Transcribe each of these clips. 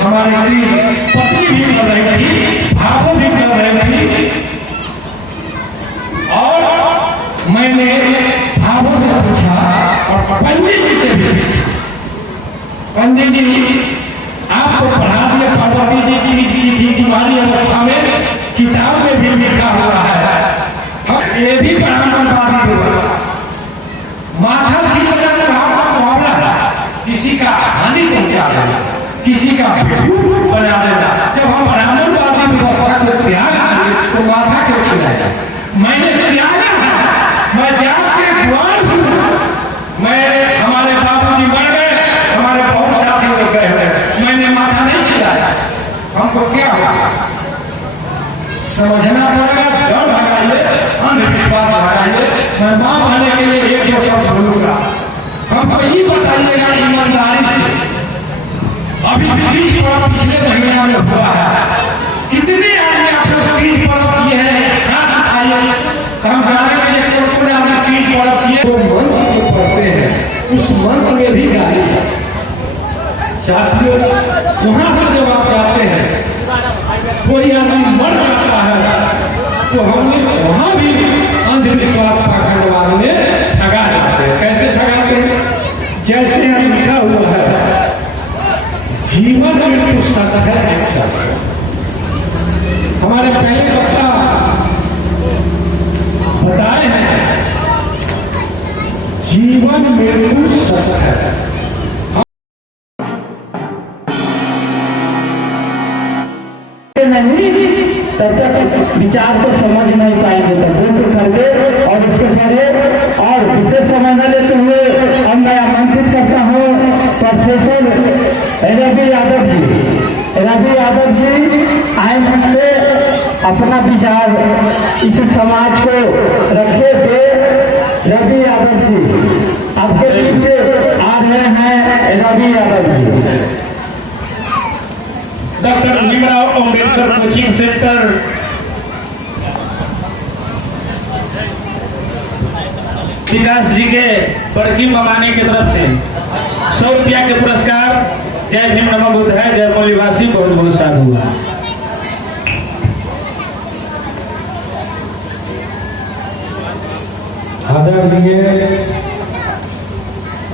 हमारे पत्नी भी कर रही थी, भाभो भी कर रही थी। और मैंने भाभो से पूछा और पंडित जी से भी पूछा, पंडित जी आप तो पढ़ा दिए पार्वती जी की बीमारी अवस्था में, किताब में भी लिखा हुआ है, ये भी ब्राह्मणवादी व्यवस्था, माथा छीन जाने का मुहावरा है, किसी का हानि पहुंचा देना, किसी का बेवकूफ बना देना। जब हम ब्राह्मणवादी व्यवस्था को त्याग देंगे तो माथा क्यों छीना जाए? मैंने त्यागा है, मैं जात के द्वार हूं, मैं हमारे बाबूजी मर गए, हमारे बहुत साथी लोग गए हुए, मैंने माथा नहीं छिलाया। हमको क्या होगा? समझना पड़ेगा, डर भगाइए, अंधविश्वास भगाइए। मैं मां बनने के लिए एक दो शब्द बोलूंगा, हमको ये बताइएगा ईमानदारी से, अभी तीज पर्व पिछले महीने में हुआ है, कितने आदमी आप लोग तीज पर्व किए हैं? हाथ उठाइए, हम जाने के लिए आपने तीज पर्व किए। तो मंत्र जो पढ़ते हैं उस मंत्र में भी गाली है साथियों। वहां से जब आप जाते हैं कोई आदमी मर जाता है तो हमने वहां भी अंधविश्वास पाखंडवाद में ठगा जाते हैं। कैसे ठगाते हैं? जैसे यहाँ लिखा हुआ है जीवन मृत्यु सत्य है। हमारे पहले वक्ता बताए हैं जीवन मृत्यु सत्य है। तब तक विचार को समझ नहीं पाएंगे, तब बिल्कुल करके और इसको करें। और विशेष समय न लेते हुए अब मैं आमंत्रित करता हूँ प्रोफेसर रवि यादव जी। रवि यादव जी आएंगे, अपना विचार इस समाज को रखे थे। रवि यादव जी आपके पीछे आ रहे हैं। Ravi Yadav ji doctor Bhimrao Ambedkar coaching centre Vikas ji के बड़की ममाने की तरफ से 100 रुपया के पुरस्कार। जय भीम नमो बुद्ध है, जय मौलिवासी, बहुत बहुत साधु। आदरणीय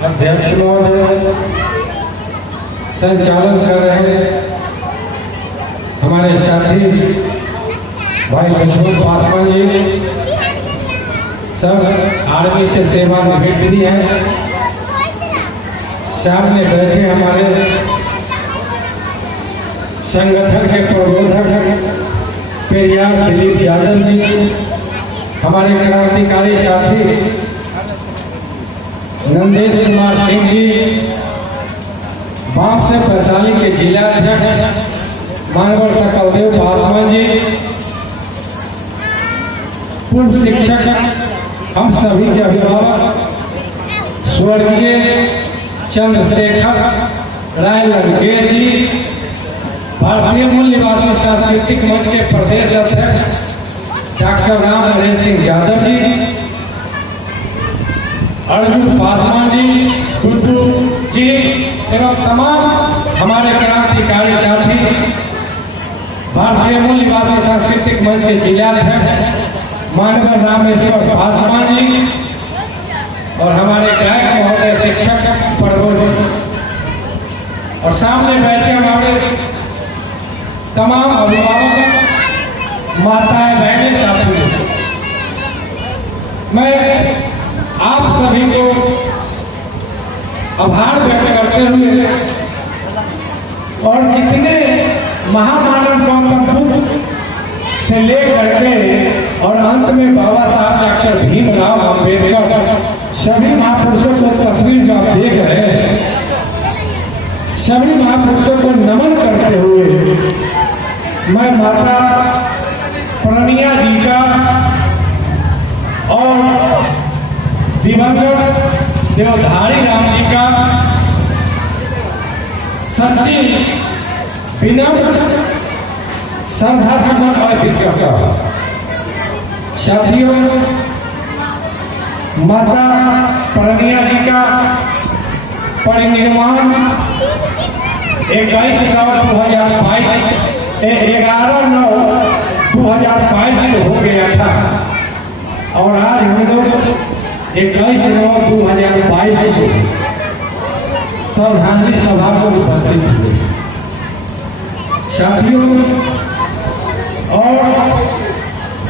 अध्यक्ष महोदय, संचालन कर रहे हमारे साथी भाई लक्ष्मण पासवान जी, सब आर्मी से सेवानिवृत्त भी हैं। सामने बैठे हमारे संगठन के प्रबोधक पेरियार दिलीप यादव जी, हमारे क्रांतिकारी साथी नंदेश कुमार सिंह जी, बाप से वैशाली के जिला अध्यक्ष मानवर सकलदेव पासवान जी, पूर्व शिक्षक, हम सभी के अभिभावक स्वर्गीय चंद्रशेखर राय लंकेश जी, भारतीय मूल निवासी सांस्कृतिक मंच के प्रदेश अध्यक्ष डॉक्टर राम नरेश सिंह यादव जी, अर्जुन पासवान जी, गुड्डू जी एवं तमाम हमारे क्रांतिकारी साथी, भारतीय मूल निवासी सांस्कृतिक मंच के जिला अध्यक्ष मानवर रामेश्वर पासवान जी और हमारे गायक महोदय शिक्षक प्रबोध जी, और सामने बैठे हमारे तमाम अभिभावक, माताएं, बहनें, साथी, मैं आप सभी को आभार व्यक्त करते हुए और जितने महामानव गौतम बुद्ध से लेकर के और अंत में बाबा साहब डॉक्टर भीमराव अम्बेडकर, सभी महापुरुषों को तस्वीर जो आप देख रहे हैं, सभी महापुरुषों को नमन करते हुए मैं माता प्रणिया जी का और दिवंगत देवधारी राम जी का सच्ची विनम्र श्रद्धा सुमन अर्पित करता हूं। साथियों, माता प्रणिया जी का परिनिर्वाण 11/9/2022 को हो गया था और आज हम लोग 21/9/2022 को श्रद्धांजलि सभा को उपस्थित हुए साथियों। और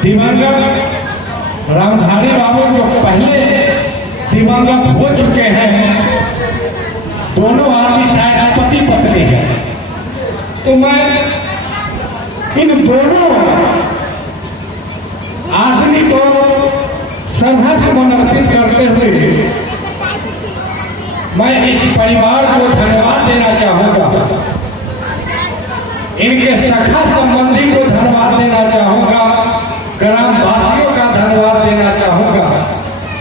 दिवंगत रामधारी बाबू जो पहले दिवंगत हो चुके हैं, दोनों आदमी शायद पति पत्नी हैं, तो मैं इन दोनों आदमी को सभा समर्पित करते हुए मैं इस परिवार को धन्यवाद देना चाहूंगा, इनके सखा संबंधी को धन्यवाद देना चाहूंगा, ग्रामवासियों का धन्यवाद देना चाहूंगा।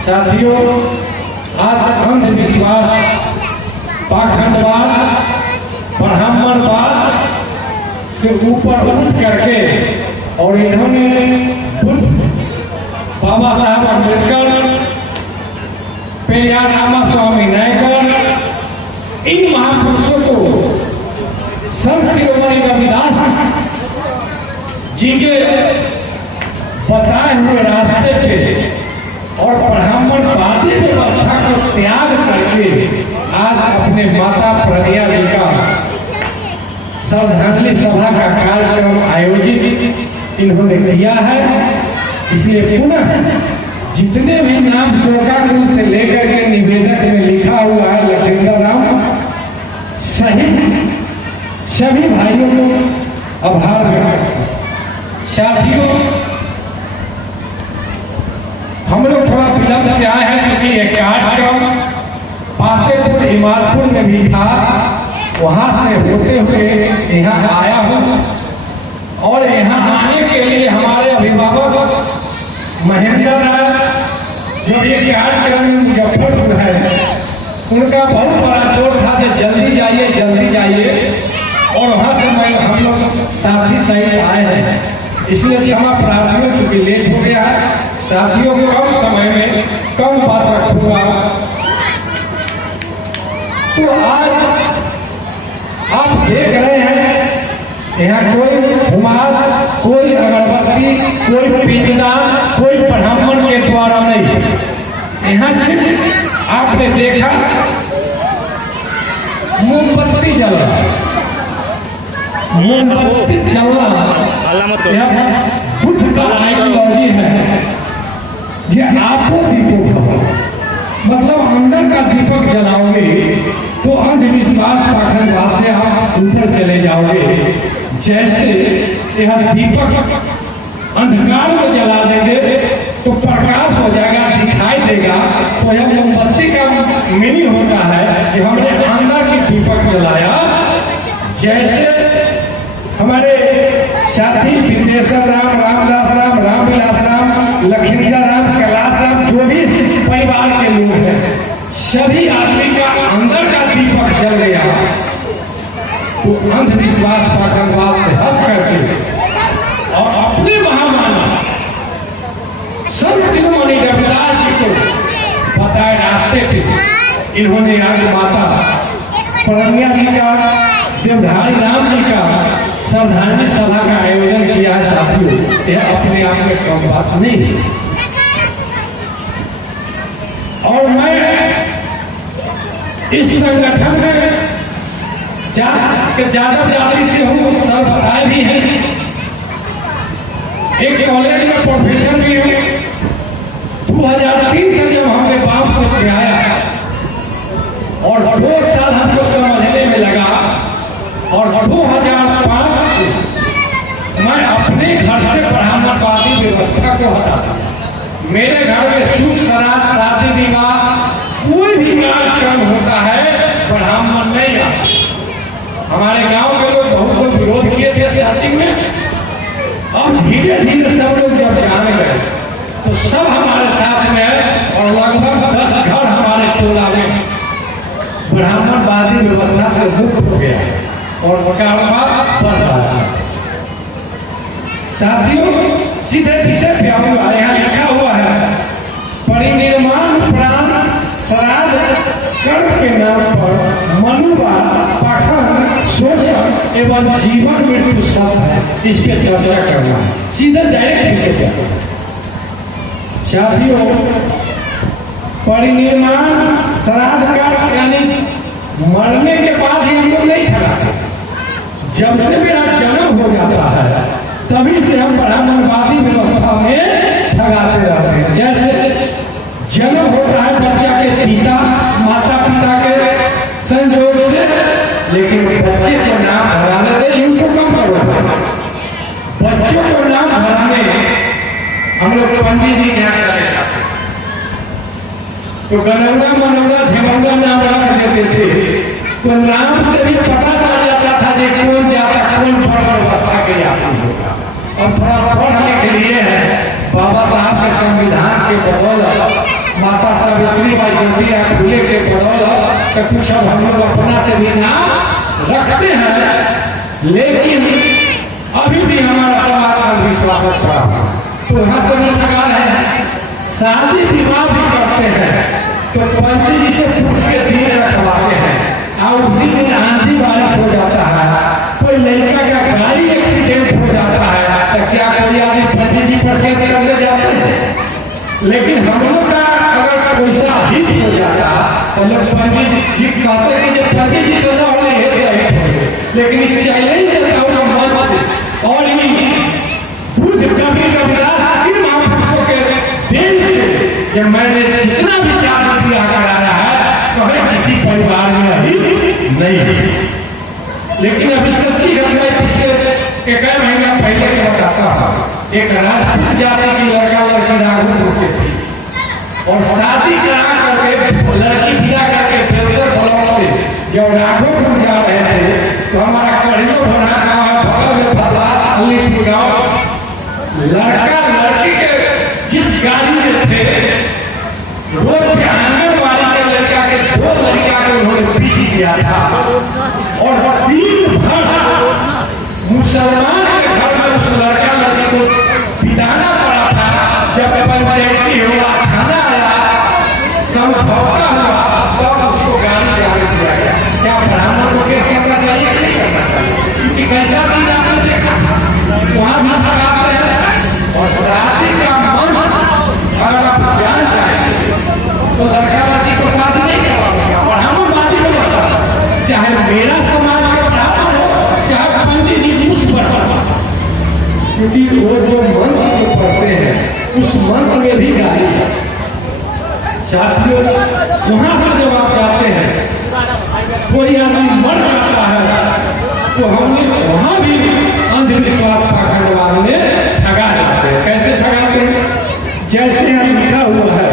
साथियों, आज अंधविश्वास, पाखंडवाद, ब्राह्मणवाद से ऊपर उठ करके और इन्होंने बाबा साहब अम्बेडकर, पेरियार रामास्वामी नायकर, इन महापुरुषों को संत शिरोमणि रविदास जी के बताए हुए रास्ते पे और ब्राह्मणवादी व्यवस्था को त्याग करके आज अपने माता प्रज्ञा जी का श्रद्धांजलि सभा का कार्यक्रम आयोजित इन्होंने किया है। इसलिए पुनः जितने भी नाम शोकाकुल से लेकर के निवेदक में लिखा हुआ है लखींदर राम सहित सभी भाइयों को आभार व्यक्त। साथियों, हम लोग थोड़ा विलंब से आए हैं क्योंकि यह कार्यक्रम पातेपुर इमादपुर में भी था, वहां से होते हुए यहाँ आया हूँ और यहाँ आने के लिए हमारे अभिभावक महेंद्र राय जो ये कार्यक्रम में मुजफ्फरपुर है, उनका बहुत बड़ा जोर था कि जल्दी जाइए और वहां से हम लोग साथी सहित आए हैं, इसलिए क्षमा प्रार्थना क्योंकि लेट हो गया है। साथियों, कम समय में कम बात रखूंगा। तो आज आप देख रहे हैं यहाँ कोई कुमार, कोई अगरबत्ती, कोई पिंडदान, कोई ब्राह्मण के द्वारा नहीं, यहाँ सिर्फ आपने देखा मोमबत्ती जला, मोमबत्ती जलना बुद्ध का आइडियोलॉजी है। ये आपको दीपक मतलब अंदर का दीपक जलाओगे तो अंधविश्वास पाखंडवाद से आप ऊपर चले जाओगे। जैसे यह दीपक अंधकार में जला देंगे तो प्रकाश हो जाएगा, दिखाई देगा। तो यह मोमबत्ती का मीनिंग होता है कि हमने अंदर की दीपक जलाया। जैसे हमारे साथी विदेश्वर राम, रामदास राम, रामविलास राम, लखींदर राम, कैलाश राम, जो भी परिवार के लोग हैं, सभी आदमी का अंदर का दीपक जल गया। तो अंधविश्वास पाखंडवाद से हट करके और अपने महामानव संत शिरोमणि रविदास जी को बताए रास्ते पे इन्होंने आज माता प्रज्ञा जी का, देवधारी राम जी का श्रद्धांजलि सभा का आयोजन किया है। साथियों, यह अपने आप में कम बात नहीं। और मैं इस संगठन में ज्यादा जाति से हूँ, सब बताए भी हैं, एक कॉलेज में प्रोफेसर भी हूँ। 2003 से जब हमने बाप से आया और 2 साल हमको समझने में लगा और 2005 से मैं अपने घर से ब्राह्मणवादी व्यवस्था को हटाता। मेरे घर में सुख, श्राद्ध, शादी, विवाह कोई भी कार्यक्रम होता है, ब्राह्मण नहीं आता। हमारे गांव के लोग बहुत लोग विरोध किए थे स्टार्टिंग में, अब धीरे धीरे सब लोग जब जान गए तो सब हमारे साथ में है और लगभग 10 घर हमारे टोला में ब्राह्मणवादी व्यवस्था से मुक्त हो गया और कारोबार बढ़ रहा है। साथियों, सीधे विषय पे आऊंगा। यहाँ लिखा हुआ है परिनिर्माण प्रांत श्राद्ध कर्म के नाम पर मनुवाद, पाखंड, शोषण एवं जीवन मृत्यु शब्द है, इस पे चर्चा करना है, सीधा डायरेक्ट इसे कहते हैं। साथियों, परिनिर्माण श्राद्ध का यानी मरने के बाद ही हम लोग नहीं ठगाते। जब से मेरा जन्म हो जाता है तभी से हम ब्राह्मणवादी व्यवस्था में ठगाते रहते हैं। जैसे जन्म होता है बच्चा के पिता माता पिता के संयोग से, लेकिन बच्चे को नाम हराने दे, इनको कम करो। बच्चों को नाम हराने हम लोग पंडित जी क्या चले जाते, तो गनौरा मनौरा झिमौरा नाम रख देते थे, तो नाम से भी पता चल जाता था कि कौन जाता कौन फर्क व्यवस्था के आदमी होगा। अब थोड़ा पढ़ने के लिए बाबा साहब के संविधान के बदौलत, माता सावित्री बाई ज्योतिबा फुले के बदौलत तो कुछ अब हम लोग अपना से भी नाम रखते हैं, लेकिन अभी भी हमारा समाज अंधविश्वास पड़ा हुआ, तो वहां से भी ठगा रहे हैं। शादी विवाह भी करते हैं तो पंडित जी से पूछ के दिन रखवाते हैं, और उसी दिन आंधी बारिश हो जाता है, कोई लड़का का गाड़ी एक्सीडेंट हो जाता है, तो क्या कोई आदमी पंडित जी पर केस करने जाते हैं? लेकिन हम लोग का अगर पैसा हिट हो जाता तो लोग पंडित जी कहते कि जब पंडित जी सजा होने ऐसे हिट हो गए, लेकिन चैलेंज देता उस मन से। और दूध कभी कविदास इन महापुरुषों के देन से जब मैंने जितना भी शादी ब्याह कराया है तो है किसी परिवार में अभी नहीं। लेकिन अभी सच्ची घटना पिछले एक महीना पहले का बताता हूँ। एक राजपूत जाति की लड़का लड़की राघव होते थे, और शादी करा करके लड़की विदा करके बेलसर ब्लॉक से जब राघवपुर जा रहे थे तो हमारा कड़ियों भरना गाँव बगल में बदलास अलीपुर गाँव, लड़का लड़की के जिस गाड़ी में थे रोड पे आंगनबाड़ी के लड़का के दो लड़का के उन्होंने पीछ किया था, और दिन भर मुसलमान के घर में उस लड़का लड़की को पिटाना पड़ा था। जब पंचायती हुआ, थाना आया, समझौता हुआ, तब उसको गाड़ी जाने दिया गया। क्या ब्राह्मण को केस करना चाहिए कि नहीं करना चाहिए? क्योंकि कैसा भी आपने देखा वहां भी ठगाते हैं। और शादी का मन अगर आप जान जाएंगे तो लड़का लड़की को शादी नहीं करवाएगा। और हम बाती व्यवस्था, चाहे मेरा समाज का ब्राह्मण हो, चाहे पंडित जी उस पर, क्योंकि वो जो मंत्र जो पढ़ते हैं उस मंत्र में भी गाली है। साथियों, वहां से जब आप जाते हैं कोई आदमी मर जाता है तो हमने वहां भी अंधविश्वास पाखंडवाद में ठगा जाते हैं। कैसे ठगाते हैं? जैसे यहाँ लिखा हुआ है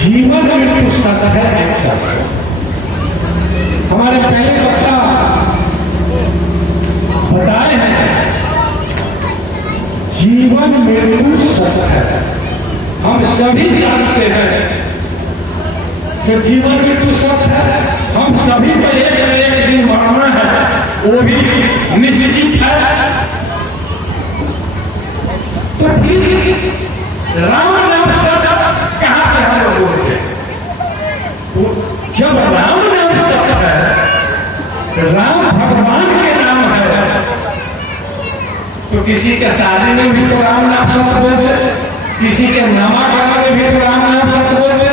जीवन मृत्यु सत्य है एक चर्चा। हमारे पहले वक्ता बताए हैं जीवन मृत्यु सत्य है। हम सभी जानते हैं कि जीवन मृत्यु सत्य है। हम सभी को एक न एक दिन मरना है, वो भी निश्चित है। तो फिर राम नाम सत्य कहां से हम लोग बोलते हैं? जब राम नाम सत्य है, राम भगवान के नाम है, तो किसी के शादी में भी तो राम नाम सत्य बोलते, किसी के नामाकरण में भी तो राम नाम सत्य बोलते,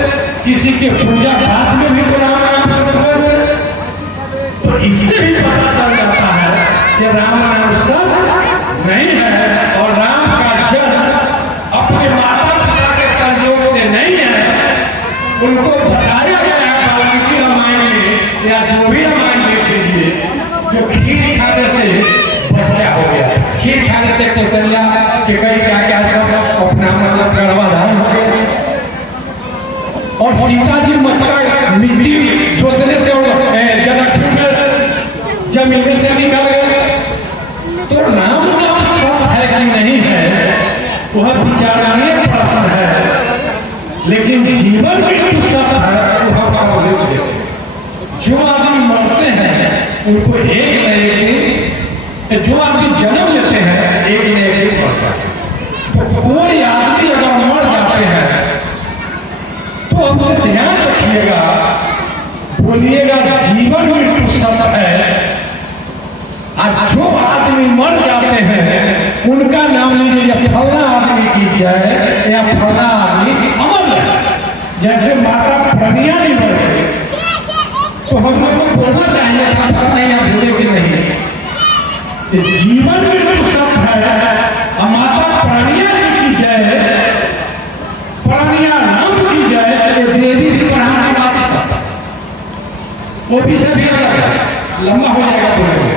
किसी के पूजा पाठ में भी तो राम नाम सत्य बोलते। तो इससे भी पता चल जाता है कि राम नाम सत्य नहीं है, और राम का जन्म अपने माता पिता के संयोग से नहीं है। उनको बताया गया वाल्मीकि रामायण में, या जो भी रामायण देख लीजिए, जो खीर खाने से बच्चा हो गया, खीर खाने से कौशल्या के कई क्या क्या सब अपना मतलब गर्भाधान हो गया, और सीता जी मतलब मिट्टी जोतने से जनकपुर में जमीन से निकल गए। तो राम नाम सत्य है कि नहीं है वह विचारणीय प्रश्न है, लेकिन जीवन मृत्यु सत्य है तो हम समझ लेते हैं। जो आदमी मरते हैं उनको एक न एक दिन, जो आदमी जन्म लेते हैं एक न एक दिन मरता है। तो कोई आदमी अगर मर जाते हैं तो हमसे ध्यान रखिएगा, बोलिएगा जीवन मृत्यु सत्य है, जय या फला आदमी अमर है। जैसे माता प्रणिया जी मर गए तो हम लोग को बोलना चाहिए था, पता नहीं आप बोले कि नहीं। कि जीवन में जो सब है, माता प्रणिया जी की जय, प्रणिया नाम की जय, देवी भी पढ़ाने वाली सब, वो भी सभी लंबा हो जाएगा बोलेंगे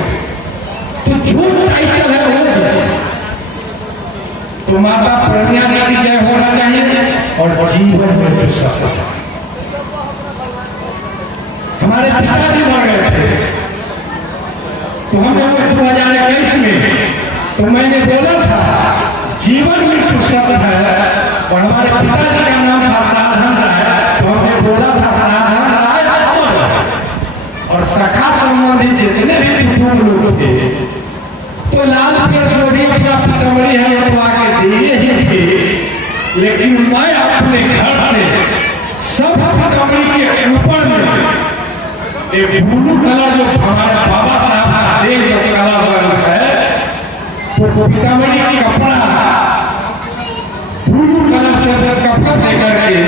तो जो टाइटल है वो दीजिए। तो माता प्रणिया जी की जय होना चाहिए और जीवन में जो सब। हमारे पिताजी मर गए थे तो हम लोग 2021 में, तो मैंने बोला था जीवन मृत्यु शब्द है, और हमारे पिताजी का नाम था साधन राय, तो हमने बोला था साधन राय अमर। और सखा संबंधी जितने भी कुटुंब लोग थे तो लाल पेड़ जो भी अपना पितमड़ी है वो आके दिए ही थे, लेकिन मैं अपने घर से सब पितमड़ी के ऊपर में एक ब्लू कलर जो हमारे बाबा साहब का देह जो कलर है, तो पितामढ़ी का कपड़ा ब्लू कलर से कपड़ा दे करके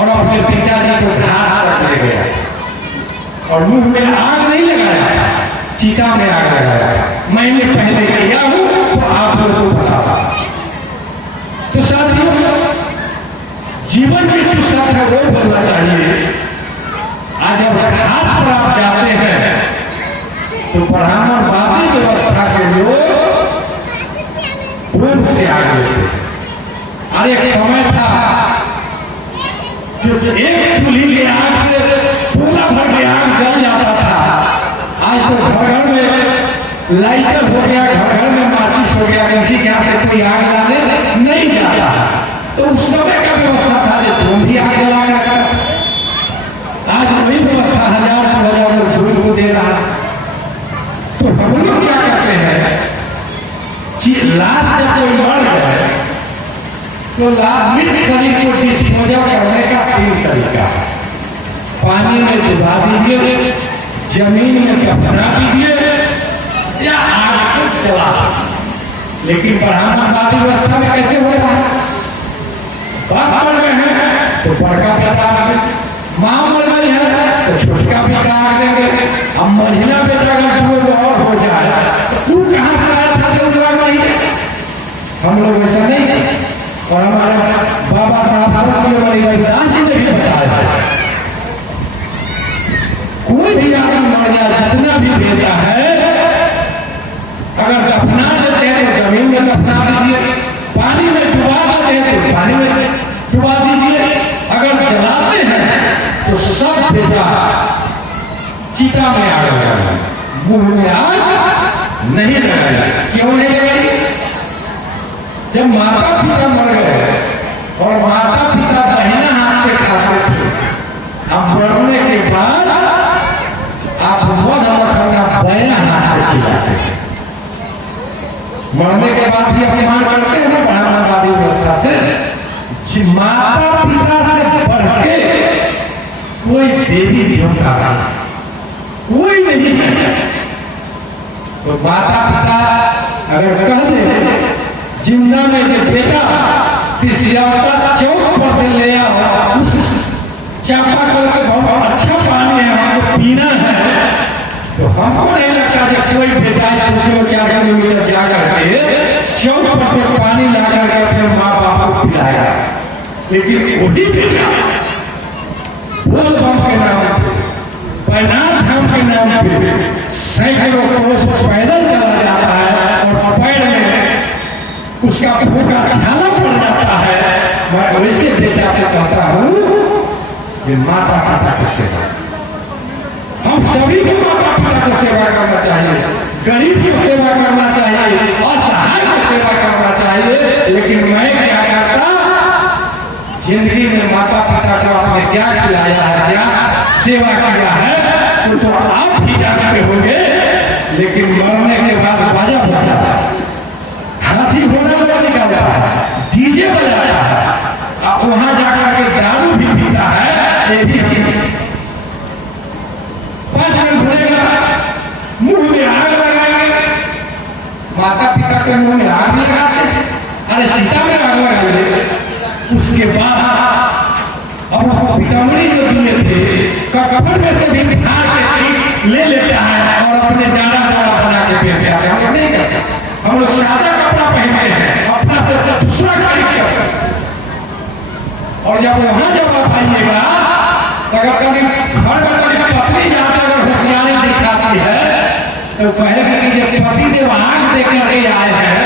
और अपने पिताजी को हाथ रख ले गया और मुंह में आग नहीं लगाया, चीता में आग लगाया। मैंने पहले किया हूं तो आप लोगों को बता। तो साथियों, जीवन में जो शब्द है वो बोलना चाहिए। आज जब हाथ पर आप जाते हैं तो ब्राह्मणवादी व्यवस्था के लोग पूर्व से आगे थे। और एक समय था जो एक चूल्ही की आग से पूरा भर के आग जल जाता था। आज तो घर घर में लाइटर हो गया, घर घर में माचिस हो गया, किसी के यहाँ से कोई आग लाने नहीं जाता। तो उस समय का व्यवस्था था जो तुम भी आग जला कर, आज वही व्यवस्था 1000-2000 धूल को दे रहा। तो हम लोग क्या करते हैं, लाश जब कोई मर गए तो मृत शरीर को डिस्पोजल करने का 3 तरीका है। पानी में डुबा दीजिए, जमीन में दफना दीजिए या आग से जला दीजिए। लेकिन ब्राह्मणवादी व्यवस्था में कैसे होता है, बाप मर गए हैं तो बड़का बेटा माँ मर गई है तो छोटका बेटा आ देंगे। अब महिला बेटा अगर कोई और हो जाए तो तू कहां से आया था जो उजरा नहीं है। हम लोग ऐसा नहीं है। और हमारे बाबा साहब सबसे बड़ी रविदास जी ने भी बताया कोई भी आदमी मर जाए, जितना भी बेटा है, अगर दफना देते हैं तो जमीन में दफना दीजिए, पानी में डुबा देते हैं तो पानी में डुबा दीजिए, अगर जलाते हैं तो सब बेटा चीता में आग लगाए, मुंह में आग नहीं लगाए। क्यों नहीं लगाई? जब माता पिता मर गए और माता पिता दाहिना हाथ से खाते थे, अब मरने के बाद आप मध मखना दाहिना हाथ से खिलाते थे। मरने के बाद भी अपमान करते हैं ना ब्राह्मणवादी व्यवस्था से। माता पिता से बढ़ के कोई देवी देवता कोई नहीं है। तो माता पिता अगर कह दे जिंदा में जो बेटा तिसियावता चौक पर से ले आओ, उस चापा कल के बहुत अच्छा पानी है हमको पीना है, तो हमको नहीं लगता कि कोई बेटा 2 किलो 4 किलोमीटर जा करके चौक पर से पानी ला करके अपने माँ बाप को पिलाएगा। लेकिन वही बेटा बोल बम के नाम पे, बैनाथ धाम के नाम पे सैकड़ों कोस पैदल चला जाता है और पैर में उसका भूखा छाला पड़ जाता है। मैं वैसे बेटा से कहता हूँ कि माता पिता की सेवा, हम सभी को माता पिता की सेवा करना चाहिए, गरीब की सेवा करना चाहिए, असहाय की सेवा करना चाहिए। लेकिन मैं क्या करता, जिंदगी में माता पिता को आपने क्या खिलाया है, क्या सेवा किया है, तो आप भी जानते होंगे। लेकिन मरने के बाद बाजा बजता है, हाथी घोड़ा में निकालता है, डीजे बजाता है, अब वहां जाकर के दारू भी पीता है। ये भी 5 मिनट घूमेगा, मुंह में आग लगाएंगे। माता पिता के मुंह में आग लगाते, अरे चिता में आग लगा उसके बाद अब विटामिन जो दिए थे कफन में से भी निकाल के छींक ले लेता है और अपने डाला बना के पहनता है। हम नहीं करते, हम लोग सादा कपड़ा पहनते हैं, अपना से दूसरा खरीद करते हैं। और जब वहां जब आप आइएगा अगर कभी घर में कभी पत्नी जाकर अगर होशियारी दिखाती है तो कहेगा कि जब पति देव आग देकर के आए हैं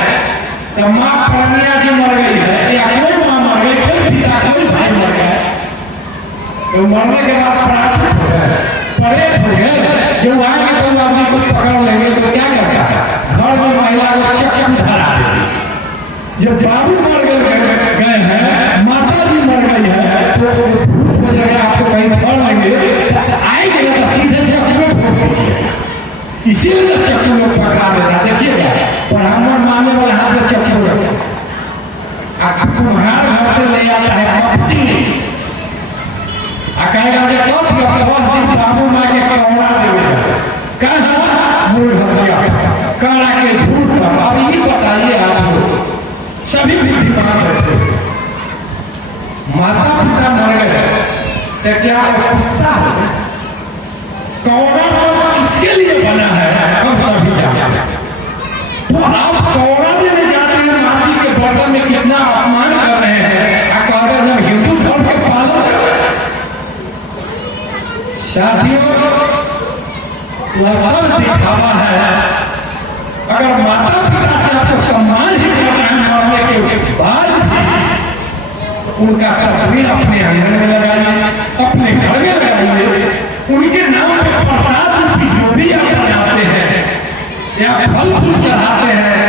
तो माँ परमिया जी मर गई है या कोई माँ मर गई, कोई पिता कोई भाई मर गए, तो मरने के बाद प्राचित हो गए, परेत हो गए, जो आगे कोई आदमी को पकड़ लेंगे तो क्या करता है, घर में महिला को चक्कर धरा देगी। जब बाबू मर गए हैं, माता जी मर गई है, तो भूत हो जाएगा, आपको कहीं पकड़ लेंगे, आएंगे तो सीधे चक्कर में फोड़ दीजिए। इसीलिए चक्कर में पकड़ा देता। देखिएगा ब्राह्मण मानने वाले हाथ में चक्कर आपको महार घर से ले आता है मफ्ती कहेगा बाबू माँ के कौड़ा देगा कहा मूल हत्या कड़ा के झूठ पर। अब ये बताइए आप लोग सभी बुद्धिमान रहते माता पिता मर गए तो क्या पूछता है कौड़ा किसके लिए बना है, हम सभी जानते हैं। तो आप कौड़ा देने जाते हैं, माटी के बर्तन में कितना अपमान कर रहे हैं। अगर हम हिंदू धर्म के पालन साथियों वह सब दिखावा है। अगर माता पिता से आपको सम्मान ही करना है मरने के बाद भी उनका तस्वीर अपने आंगन में लगाइए, अपने घर में लगाइए, उनके नाम पर प्रसाद की जो भी आप बनाते हैं या फल फूल चढ़ाते हैं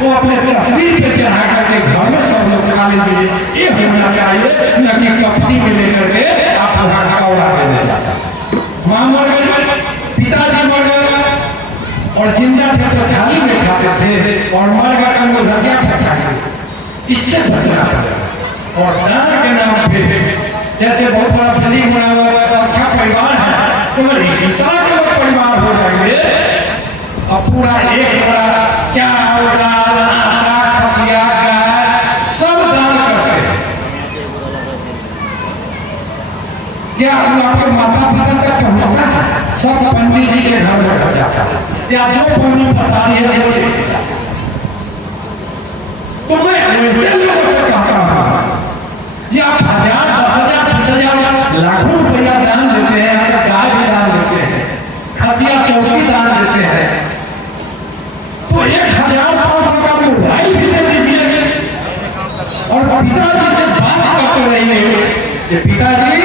वो अपने तस्वीर पे चढ़ा करके घर में सब लोग खा लीजिए। ये होना चाहिए, न कि कपटी में लेकर के आप वहां कौड़ा देने जाते हैं। माँ मर गई, पिताजी मर गए और जिंदा थे तो थाली में खाते थे और मर गए तो वो हत्या करता। इससे बचना पड़ेगा। और दान के नाम पे जैसे बहुत बड़ा बिल्डिंग बना हुआ अच्छा परिवार है तो इसी तरह के परिवार हो जाएंगे और पूरा एक बड़ा चावल दाल आटा खपिया गाय सब दान करते हैं। क्या आपके माता पिता तक पहुंचता है? सब पंडित जी के घर में जाता है या जो पुण्य पसारी है तो मैं वैसे लोगों से कहता हूँ जी आप 1000 10,000 20,000 लाखों रुपया दान देते हैं, गाय भी दान देते हैं, खटिया चौकी दान देते हैं, तो 1,500 का मोबाइल भी दे दीजिए और पिताजी से बात करते रहिए कि पिताजी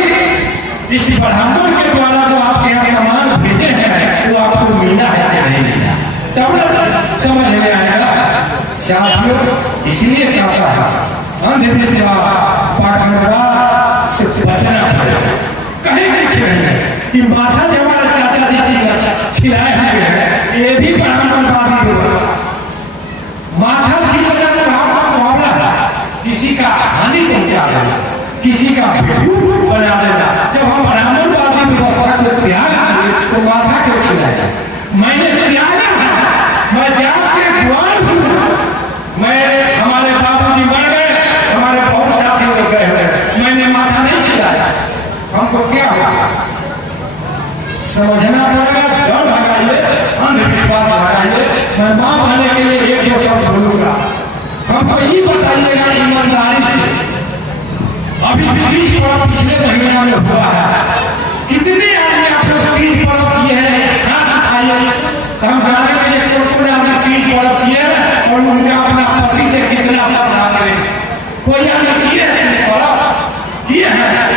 इस ब्राह्मण के द्वारा जो आपके यहाँ सामान भेजे हैं वो आपको मिला है या नहीं मिला, तब समझ में आएगा। साथियों इसलिए कहता है अंधविश्वास से बचना पड़ेगा। कहीं पीछे नहीं कि माथा जो हमारे चाचा जी छिलाए हुए हैं ये भी ब्राह्मणवादी व्यवस्था। माथा छीन जाना मुहावरा है, किसी का हानि पहुंचा देना, किसी का बेवकूफ बना देना। जब हम ब्राह्मणवादी व्यवस्था को त्याग करें तो माथा क्यों छिलाया? मैंने त्यागा है, मैं जात के द्वार हूं, मैं हमारे बाबूजी मर गए, हमारे बहुत साथी लोग गए हुए, मैंने माथा नहीं छिलाया, हमको क्या होगा? समझना पड़ेगा। डर भगाइए, अंधविश्वास भगाइए। मैं मां बनने के लिए एक दो शब्द बोलूंगा। हमको ये बताइएगा ईमानदारी से, अभी तीज पर्व पिछले महीना में हुआ है, कितने आदमी आप लोग तीज पर्व किए हैं? हाथ उठाइए। हम जाने के लिए आदमी तीज पर्व किए और उनका अपना पति से कितना साथ करें। कोई आदमी किए हैं पर्व किए हैं?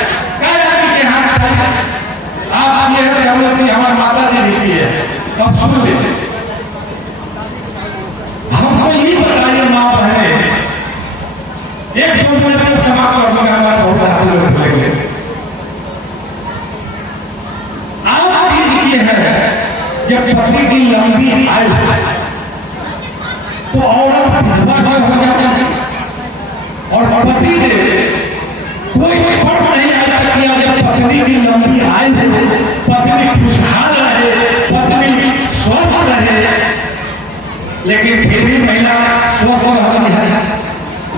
कई आदमी के हाथ आप किए हैं, सब लोग हमारे माता जी भी किए हैं। अब सुन लेते हमको ये बताइए माँ बहने, एक दो मिनट में समाप्त कर दूंगा, हमारे बहुत सारे लोग बोलेंगे। आप तीज किए हैं जब पत्नी की लंबी आयु तो औरत विधवा हो जाती है और पति ने कोई फर्क नहीं आ सकिया जब पत्नी की लंबी आयु, पत्नी खुशहाल रहे, पत्नी स्वस्थ रहे, लेकिन फिर भी महिला स्वस्थ रहती है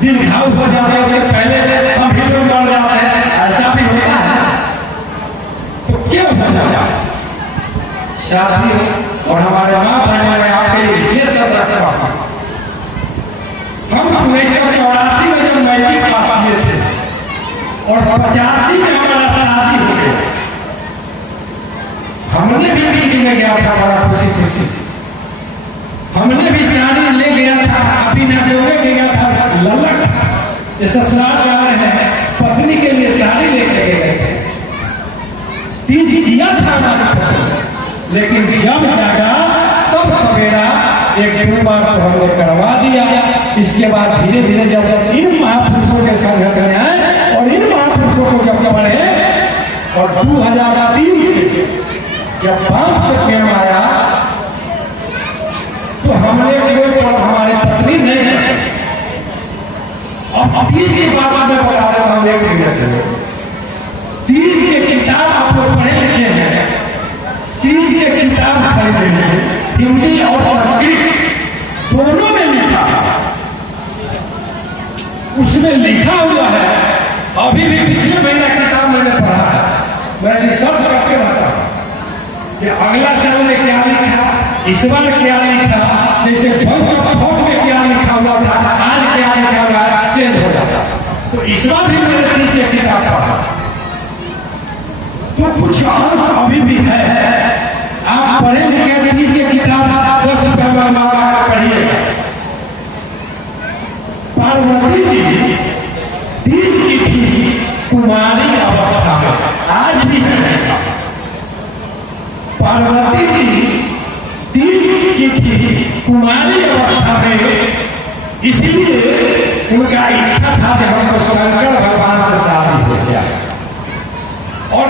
दीर्घायु हो जाते हैं, उससे पहले हम भी लोग मर जाते हैं, ऐसा भी होता है। तो क्यों हो जाता है साथी? और हमारे माँ बहनों में आपके लिए विशेष रखा हम 1984 में जब मैट्रिक पास किए थे और 85 में हमारा शादी हो गया, हमने भी बीच में गया था बड़ा खुशी, हमने भी साड़ी ले गया था, अभी ना देवे गया था ललक ये ससुराल जा रहे हैं, पत्नी के लिए साड़ी लेके गए थे, तीज किया था हमारे, लेकिन जब जागा तब सवेरा एक दो बार तो हमने करवा दिया। इसके बाद धीरे धीरे जब इन महापुरुषों के संगत में आए और इन महापुरुषों को जब बढ़े और 2003 से जब 5 से प्रेम आया तो हमने हमारे पत्नी नहीं है। और तीज की बात में बता देता हूँ, एक मिनट, तीज के किताब आप लोग पढ़े लिखे हैं, तीज के किताब खरीदे हैं, हिंदी और संस्कृत दोनों में लिखा है, उसमें लिखा हुआ है। अभी भी पिछले महीना किताब मैंने पढ़ा है, मैं रिसर्च करके रहता हूँ कि अगला साल में क्या लिखा, इस बार क्या लिखा, जैसे भोग में क्या लिखा हुआ था, आज क्या लिखा हुआ है, चेंज हो जाता। तो इस बार भी मैंने तीज के किताब पढ़ा, तो कुछ अंश अभी भी है। आप पढ़े लिखे तीज के किताब 10 रुपये में पढ़िएगा। पार्वती जी तीज की थी कुमारी अवस्था में, आज भी है। पार्वती जी तीज की थी कुमारी अवस्था में, इसलिए उनका इच्छा था कि हमको शंकर भगवान से शादी हो जाए। और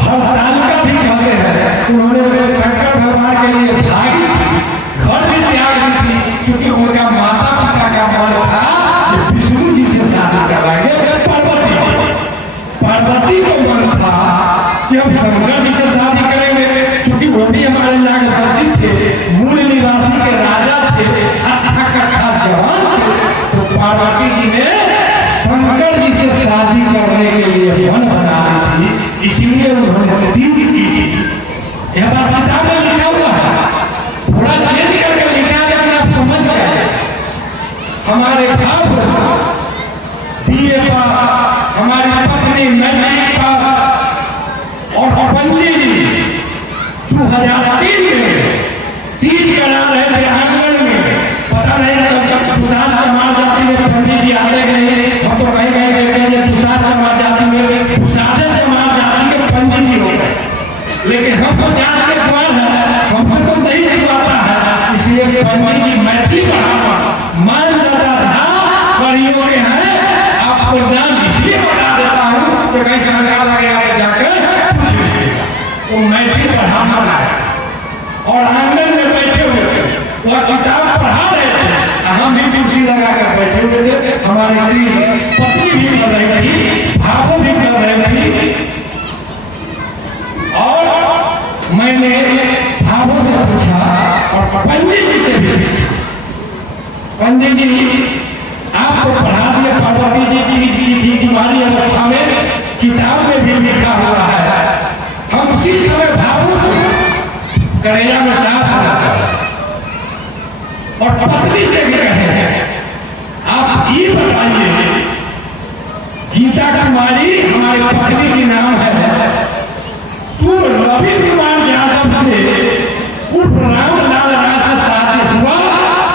हरतालिका भी कहते हैं, उन्होंने शंकर भगवान के लिए भागी थी, घर भी त्याग दी थी, क्योंकि उनका माता पिता का मन था कि विष्णु जी से शादी करवाएंगे। पार्वती को मन था कि हम शंकर जी से शादी करेंगे, क्योंकि वो भी हमारे नागवासी थे, मूल निवासी के राजा थे, अच्छा कट्ठा जवान थे। तो पार्वती जी ने शंकर जी से शादी करने के लिए मन बना दी, इसलिए उन्होंने तीज की। यह बात किताब में लिखा हुआ है, थोड़ा चेंज करके लिखा है, आप समझ जाए। हमारे भाव बीए पास, हमारी पत्नी मैट्रिक पास, और पंडित जी 2003 में तीज करा रहे थे आंगन में। पता नहीं जब दुसार समाज जाति में पंडित जी आते गए, हम तो कहीं कहीं देखते हैं दुसार समाज जाति में, दुसारे समाज जाति में पंडित जी हो गए, लेकिन हम तो जात के द्वार है, हमसे तो नहीं छुपाता है, इसलिए पंडित जी मैथिली मान जाता था परियों के हैं। आपको नाम इसलिए बता देता हूँ कि कहीं शंका लगे आप जाकर पूछ लीजिएगा। वो मैथिली पढ़ाना है और आंगन में बैठे हुए थे, वह किताब पढ़ा रहे थे, हम भी कुर्सी लगा कर बैठे हुए थे। हमारी पत्नी भी कर रही थी, भाभो भी कर रही थी, और मैंने भाभो से पूछा और पंडित जी से भी पूछा, पंडित जी आपको पढ़ा दिया पार्वती जी की थी कुमारी अवस्था में, किताब में भी लिखा हुआ है। हम उसी समय भावों से करेला में साफ होना चाहिए और पत्नी से भी कहे, आप ये बताइए, गीता कुमारी हमारी पत्नी की नाम है, तू रवि कुमार यादव से उर्फ रामलाल राय से शादी हुआ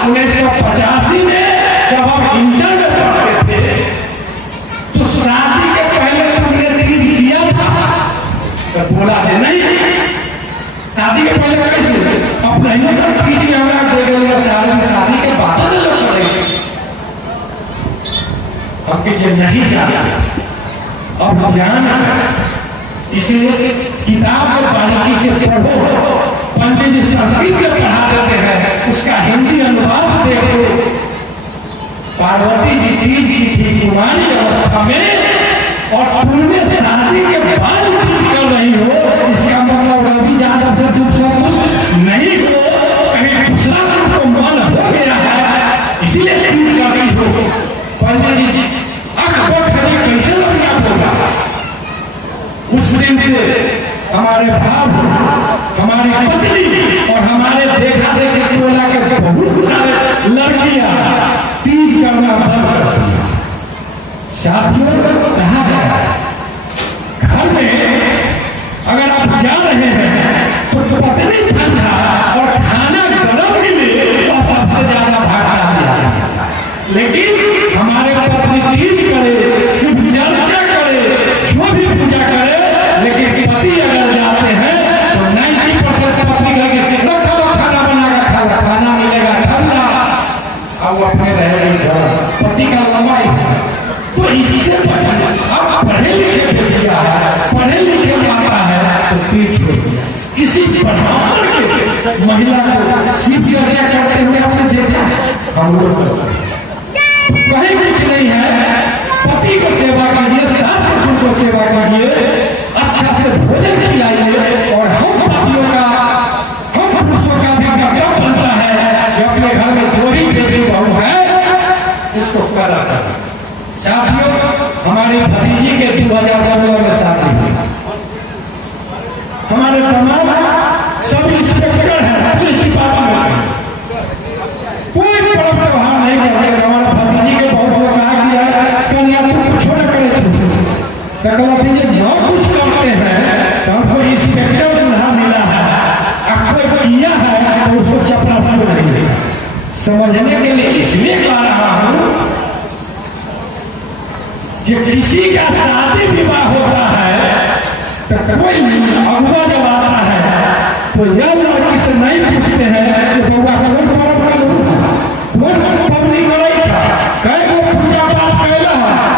1985 में, जब हम इंटर में पढ़ते थे। तो शादी के पहले तुमने तीज किया था? तो बोला है नहीं, शादी के पहले कैसे? अब नहीं तो तीज में हमें देगा, शादी के बाद लोग करेंगे। हम किसी नहीं जानते, अब जाना, इसलिए किताब में बारीकी से पढ़ो। पंडित जी संस्कृत में पढ़ा देते हैं, उसका हिंदी अनुवाद देखो। पार्वती जी तीज की थी कुमारी अवस्था में और तुमने शादी के बाद तीज कर रही हो, इसका मतलब रवि यादव से तुम संतुष्ट नहीं हो, कहीं दूसरा तुमको मन हो गया है, इसीलिए तीज करती हो। पंडित हमारे भाव, हमारी पत्नी और हमारे देखा देखी टोला के बहुत सारे लड़कियां तीज करना बंद कर दिया। साथियों, कहा गया घर में अगर आप जा रहे हैं तो पत्नी ठंडा और खाना गरम मिले तो सबसे ज्यादा भाषा है। लेकिन हमारे पत्नी तीज करे, शिव चर्चा करे, जो भी पूजा करे, लेकिन पति अगर जाते हैं तो 90% पत्नी कहेंगे रखो खाना बनाकर खा, खाना मिलेगा ठंडा, अब अपने रहेगा पति का लंबाई। तो इससे बचना, अब पढ़े लिखे भेजिया है, पढ़े लिखे माता है तो तीज हो गया। किसी ब्राह्मण के महिला को शिव चर्चा करते हुए आपने देखा? हम लोग कहीं कुछ नहीं है। पति को सेवा कीजिए, सास ससुर को सेवा कीजिए, अच्छा से भोजन खिलाइए। और हम पतियों का, हम पुरुषों का भी कर्तव्य बनता है कि अपने घर में जो भी बेटी बहू है उसको करा करें। साथियों, हमारे भतीजी के 2016 में शादी हुई। हमारे तमाम सब इंस्पेक्टर हैं पुलिस डिपार्टमेंट में, कोई पर्व त्योहार नहीं करते। हमारे भतीजी के बहुत लोग कहा किया कन्या तुम कुछ न करे चलते न कुछ करते हैं तो हमको इंस्पेक्टर दूल्हा मिला है, आपको किया है तो उसको चपरासी नहीं। समझने के लिए इसलिए कह रहा हूं कि किसी का शादी विवाह होता है तो कोई अगुआ जब आता है तो यह लड़की से नहीं पूछते हैं कि बउआ कौन पर्व करूँ, कौन पबनी करे, कई को पूजा पाठ कैला,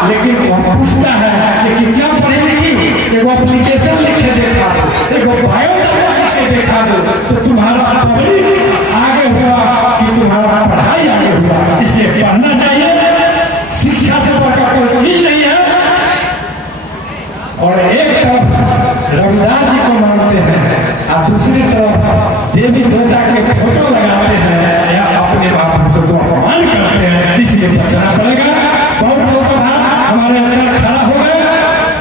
लेकिन वह पूछता है कि कितना पढ़े लिखी, एगो एप्लीकेशन लिखे देखा दो, एगो बायोडाटा लिख के देखा दो, तो तुम्हारा पढ़ाई आगे हुआ कि तुम्हारा पढ़ाई आगे हुआ। इसलिए पढ़ना चाहिए, शिक्षा से बढ़कर कोई चीज नहीं है। और एक तरफ रविदास जी को मानते हैं और दूसरी तरफ देवी देवता के फोटो लगाते हैं या अपने बाप को अपमान करते हैं, इसलिए बचना पड़ेगा। बहुत बहुत बात हमारे सर खड़ा हो गए।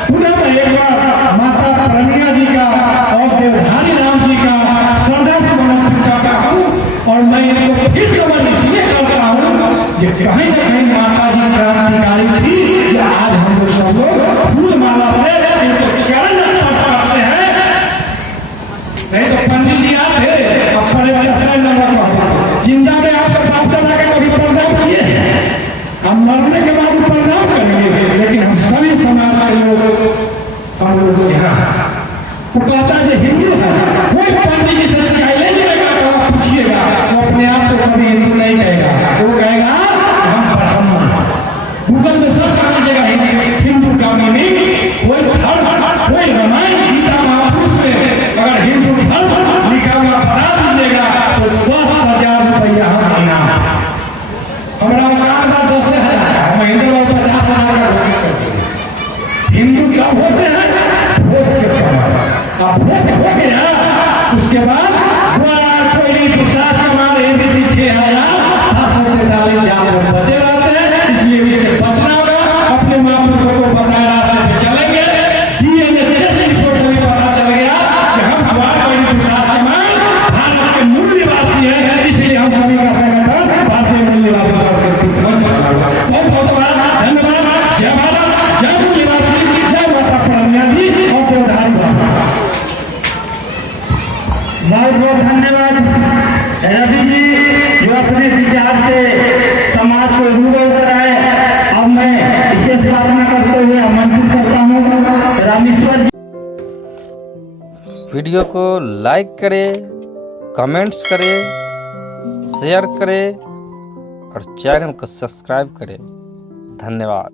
पुनः एक बार माता प्रणिया जी का और देवधारी राम जी का श्रद्धा से नमन करता हूँ। और मैं इनको फिर नमन इसलिए करता हूँ कि कहीं न कहीं माता जी क्रांतिकारी थी कि आज हम लोग सब लोग फूल माला से चरण स्पर्श करते हैं। नहीं तो पंडित जी आते जिंदा में आपका बाप दादा के कभी प्रणाम किए, हम मरने के बाद प्रणाम करेंगे। लेकिन हम सभी समाज के लोग, हम लोग यहाँ वो कहता है हिंदू है, कोई पंडित जी से चैलेंज करेगा तो आप पूछिएगा, वो अपने आप को कभी हिंदू नहीं कहेगा, वो कहेगा हम ब्राह्मण। गूगल में सर्च कर लीजिएगा हिंदू का मीनिंग, कोई धर्म, कोई रामायण गीता महापुरुष में अगर हिंदू धर्म लिखा हुआ बता दीजिएगा तो 10,000 रुपया हम देना। हमारा औकात बात 10,000, महीने में 50,000 का घोषित करते। हिंदू कब होते हैं? वोट के समय। अब वोट हो गया उसके बाद कोई दूसरा चमार एबीसी 6,743 जाकर बचे रहते हैं। इसलिए इससे बचना होगा, अपने महापुरुषों को बताए रास्ते पे चलेंगे। डीएनए टेस्ट रिपोर्ट से भी पता चल गया कि हम कोई दूसरा चमार भारत के मूल निवासी है, इसलिए हम सभी का संगठन भारतीय मूल निवासी संस्कृति मंच चला हुआ। बहुत बहुत धन्यवाद। जय भारत, जय मूल निवासी, जय माता प्रणिया जी और देवधारी बाबा। बहुत बहुत धन्यवाद रवि जी, जो अपने विचार से समाज को रूबरू कराए। अब मैं विशेष प्रार्थना करते हुए आमंत्रित करता हूँ रामेश्वर जी। वीडियो को लाइक करें, कमेंट्स करें, शेयर करें और चैनल को सब्सक्राइब करें। धन्यवाद।